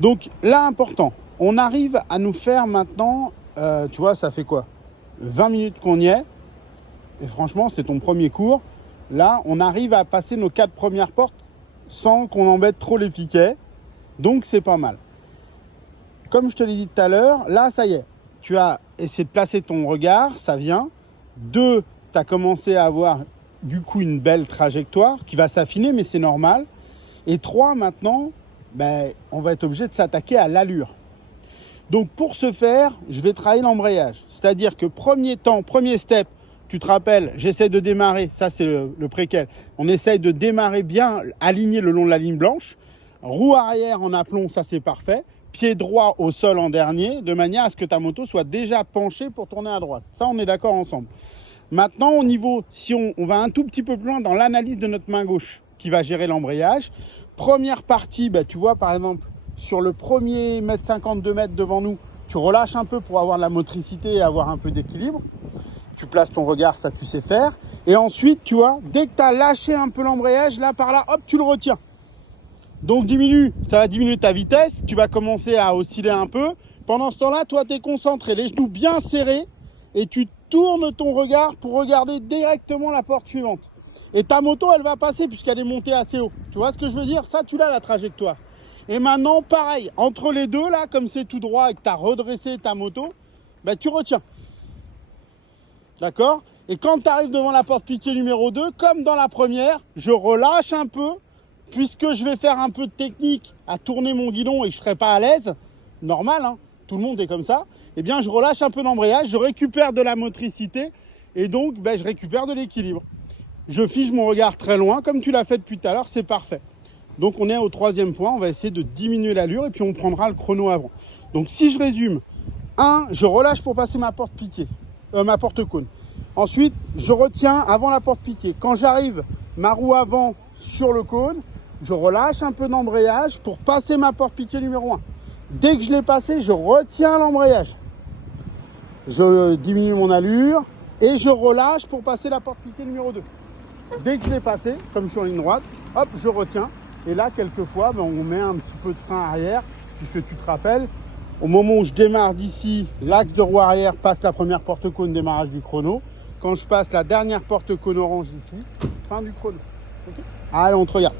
Donc là, important, on arrive à nous faire maintenant, tu vois, ça fait quoi, 20 minutes qu'on y est. Et franchement, c'est ton premier cours. Là, on arrive à passer nos 4 premières portes sans qu'on embête trop les piquets. Donc, c'est pas mal. Comme je te l'ai dit tout à l'heure, là, ça y est. Tu as essayé de placer ton regard, ça vient. 2, tu as commencé à avoir du coup une belle trajectoire qui va s'affiner, mais c'est normal. Et 3, maintenant, on va être obligé de s'attaquer à l'allure. Donc, pour ce faire, je vais travailler l'embrayage. C'est-à-dire que premier temps, premier step, tu te rappelles, j'essaie de démarrer, ça c'est le préquel. On essaye de démarrer bien aligné le long de la ligne blanche. Roue arrière en aplomb, ça c'est parfait. Pied droit au sol en dernier, de manière à ce que ta moto soit déjà penchée pour tourner à droite. Ça, on est d'accord ensemble. Maintenant, au niveau, si on va un tout petit peu plus loin dans l'analyse de notre main gauche qui va gérer l'embrayage. Première partie, tu vois par exemple, sur le premier mètre 50, 2 mètres devant nous, tu relâches un peu pour avoir de la motricité et avoir un peu d'équilibre. Tu places ton regard, ça tu sais faire. Et ensuite, tu vois, dès que tu as lâché un peu l'embrayage, là par là, hop, tu le retiens. Donc ça va diminuer ta vitesse, tu vas commencer à osciller un peu. Pendant ce temps-là, toi, tu es concentré, les genoux bien serrés et tu tournes ton regard pour regarder directement la porte suivante. Et ta moto, elle va passer puisqu'elle est montée assez haut. Tu vois ce que je veux dire? Ça, tu l'as la trajectoire. Et maintenant, pareil, entre les deux, là, comme c'est tout droit et que tu as redressé ta moto, tu retiens. D'accord? Et quand tu arrives devant la porte piquée numéro 2, comme dans la première, je relâche un peu, puisque je vais faire un peu de technique à tourner mon guidon et que je ne serai pas à l'aise, normal, hein, tout le monde est comme ça, eh bien je relâche un peu d'embrayage, je récupère de la motricité et donc je récupère de l'équilibre. Je fige mon regard très loin, comme tu l'as fait depuis tout à l'heure, c'est parfait. Donc on est au 3e point, on va essayer de diminuer l'allure et puis on prendra le chrono avant. Donc si je résume, 1, je relâche pour passer ma porte piquée. Ma porte cône. Ensuite, je retiens avant la porte piquée. Quand j'arrive ma roue avant sur le cône, je relâche un peu d'embrayage pour passer ma porte piquée numéro 1. Dès que je l'ai passé, je retiens l'embrayage. Je diminue mon allure et je relâche pour passer la porte piquée numéro 2. Dès que je l'ai passé, comme je suis en ligne droite, hop, je retiens. Et là, quelquefois, on met un petit peu de frein arrière, puisque tu te rappelles, au moment où je démarre d'ici, l'axe de roue arrière passe la première porte-cône, démarrage du chrono. Quand je passe la dernière porte-cône orange ici, fin du chrono. Okay. Allez, on te regarde.